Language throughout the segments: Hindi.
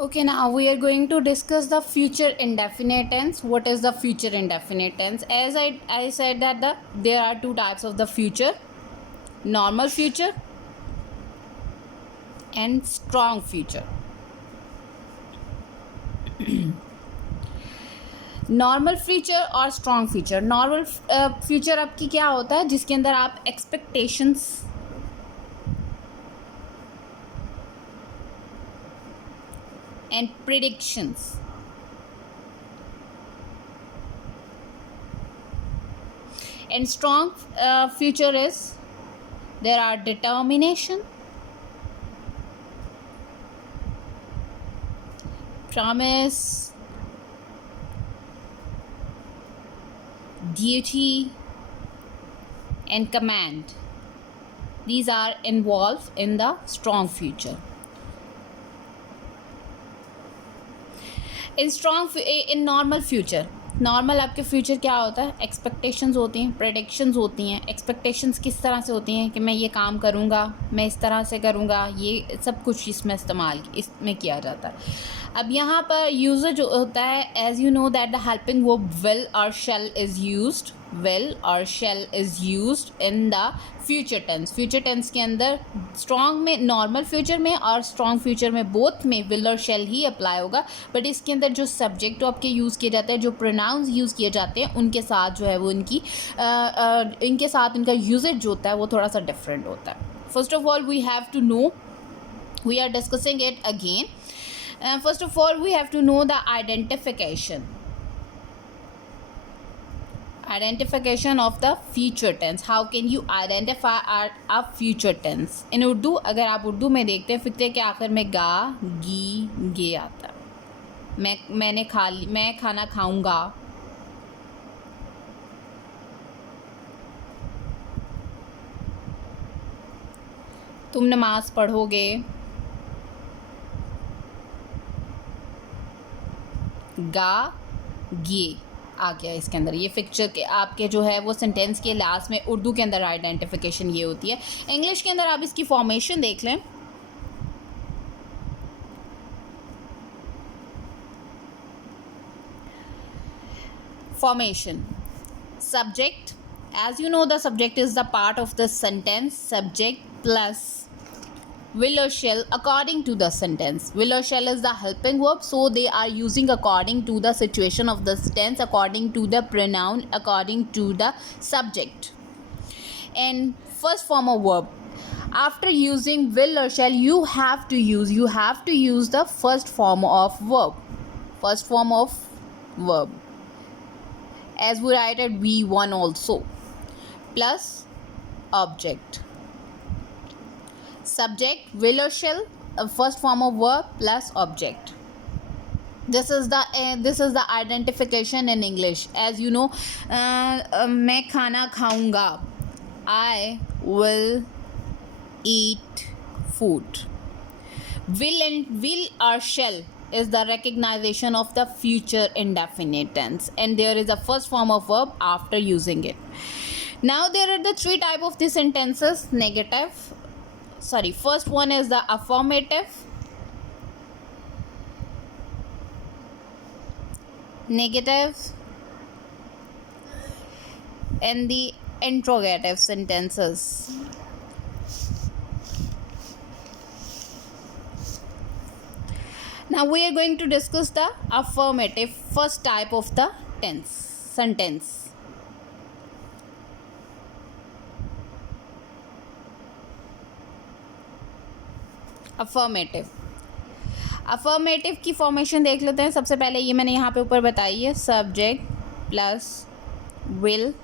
Okay, now we are going to discuss the future indefinite tense. What is the future indefinite tense? As I said that there are two types of the future: normal future and strong future. Normal future और स्ट्रॉन्ग फ्यूचर. नॉर्मल फ्यूचर आपकी क्या होता है, जिसके अंदर आप expectations and predictions and strong future is there are determination, promise, duty and command. These are involved in the strong future. In normal future, normal आपके फ्यूचर क्या होता है, एक्सपेक्टेशंस होती हैं, प्रेडिक्शंस होती हैं. एक्सपेक्टेशंस किस तरह से होती हैं कि मैं ये काम करूँगा, मैं इस तरह से करूँगा, ये सब कुछ इसमें किया जाता है. अब यहाँ पर यूज़र जो होता है, as you know that the helping verb will और शेल इज़ यूज्ड. विल और shall is used in the future tense. Future tense के अंदर स्ट्रॉन्ग में, नॉर्मल फ्यूचर में और स्ट्रॉन्ग फ्यूचर में, बोथ में विल और शेल ही अप्लाई होगा. बट इसके अंदर जो सब्जेक्ट आपके यूज़ किए जाते हैं, जो प्रोनाउंस यूज़ किए जाते हैं, उनके साथ जो है वो इनके साथ इनका यूजेज जो होता है वो थोड़ा सा डिफरेंट होता है. First of all we have to know, we are discussing it again. First of all, we have to know the identification of the future tense. How can you identify a future tense in Urdu? अगर आप उर्दू में देखते हैं, फिक्रे के आखिर में गा, गी, गे आता है. मैं खाना खाऊंगा. तुम नमाज पढ़ोगे. गा, गे आ गया इसके अंदर. ये फिक्चर के आपके जो है वो सेंटेंस के लास्ट में उर्दू के अंदर आइडेंटिफिकेशन ये होती है. इंग्लिश के अंदर आप इसकी फॉर्मेशन देख लें. Formation, subject, as you know the subject is the part of the sentence. Subject plus will or shall according to the sentence. Will or shall is the helping verb, so they are using according to the situation of the tense, according to the pronoun, according to the subject. And first form of verb, after using will or shall, you have to use the first form of verb, as we write at V1 also, plus object. Subject, will or shall, first form of verb plus object. This is the identification in English. As you know, मैं खाना खाऊंगा. I will eat food. Will or shall is the recognition of the future indefinite tense, and there is a first form of verb after using it. Now there are the three type of these sentences. First one is the affirmative, negative, and the interrogative sentences. Now we are going to discuss the affirmative, first type of the sentence. Affirmative की फॉर्मेशन देख लेते हैं. सबसे पहले ये मैंने यहाँ पे ऊपर बताई है, subject plus will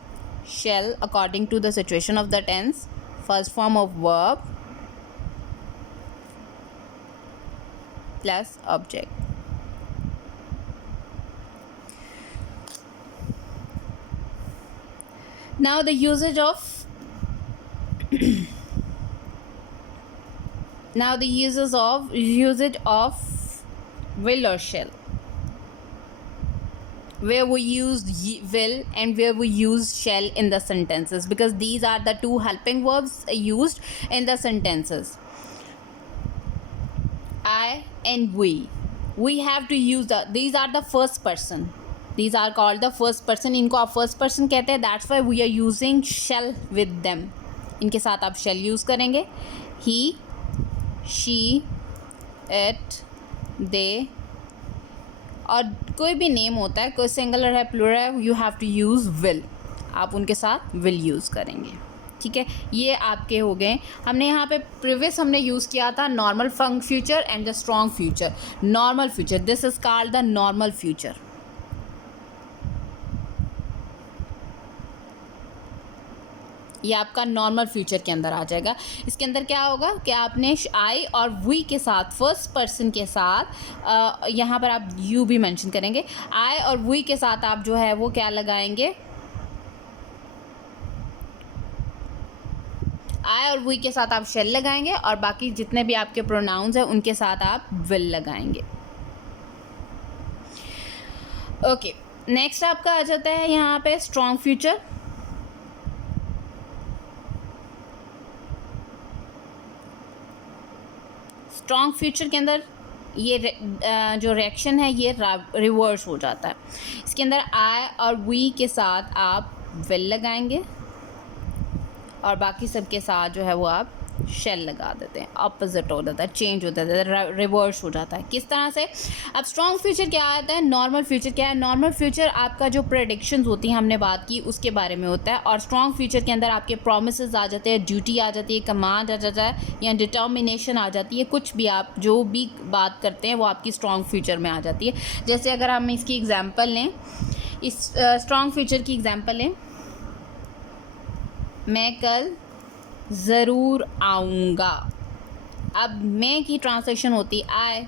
shall according to the situation of the tense, first form of verb plus object. Now the usage of Now the usage of will or shall, where we use will and where we use shall in the sentences, because these are the two helping verbs used in the sentences. I and we. We have to use these are the first person, these are called the first person, इनको आप फर्स्ट पर्सन कहते हैं, that's why we are using shall with them, इनके साथ आप शेल यूज़ करेंगे। ही, शी, इट, दे, और कोई भी नेम होता है, कोई सिंगुलर है, प्लूरल है, you have to use will, आप उनके साथ विल यूज़ करेंगे। ठीक है, ये आपके हो गए। हमने यहाँ पे प्रीवियस हमने यूज़ किया था normal funk future and the strong future. Normal future, this is called the normal future. ये आपका नॉर्मल फ्यूचर के अंदर आ जाएगा। इसके अंदर क्या होगा कि आपने आई और वी के साथ, फर्स्ट पर्सन के साथ, यहाँ पर आप यू भी मेंशन करेंगे, आई और वी के साथ आप जो है वो क्या लगाएंगे, आई और वी के साथ आप शेल लगाएंगे, और बाकी जितने भी आपके प्रोनाउंस हैं उनके साथ आप विल लगाएंगे। ओके, नेक्स्ट आपका आ जाता है यहाँ पे स्ट्रॉन्ग फ्यूचर। स्ट्रॉन्ग फ्यूचर के अंदर ये जो रिएक्शन है ये रिवर्स हो जाता है। इसके अंदर आई और वी के साथ आप विल लगाएंगे, और बाकी सब के साथ जो है वो आप शेल लगा देते हैं। ऑपोजिट हो जाता है, चेंज हो जाता है, रिवर्स हो जाता है। किस तरह से? अब स्ट्रॉन्ग फ्यूचर क्या आता है, नॉर्मल फ्यूचर क्या है? नॉर्मल फ्यूचर आपका जो प्रेडिक्शंस होती हैं, हमने बात की उसके बारे में होता है, और स्ट्रॉन्ग फ्यूचर के अंदर आपके प्रोमिसेस आ जाते हैं, ड्यूटी आ जाती है, कमांड आ जाता है, या डिटर्मिनेशन आ जाती है। कुछ भी आप जो भी बात करते हैं वो आपकी स्ट्रॉन्ग फ्यूचर में आ जाती है। जैसे अगर हम इसकी एग्जाम्पल लें, इस स्ट्रॉन्ग फ्यूचर की एग्जाम्पल लें, मैं कल ज़रूर आऊँगा। अब मैं की ट्रांसलेशन होती आई,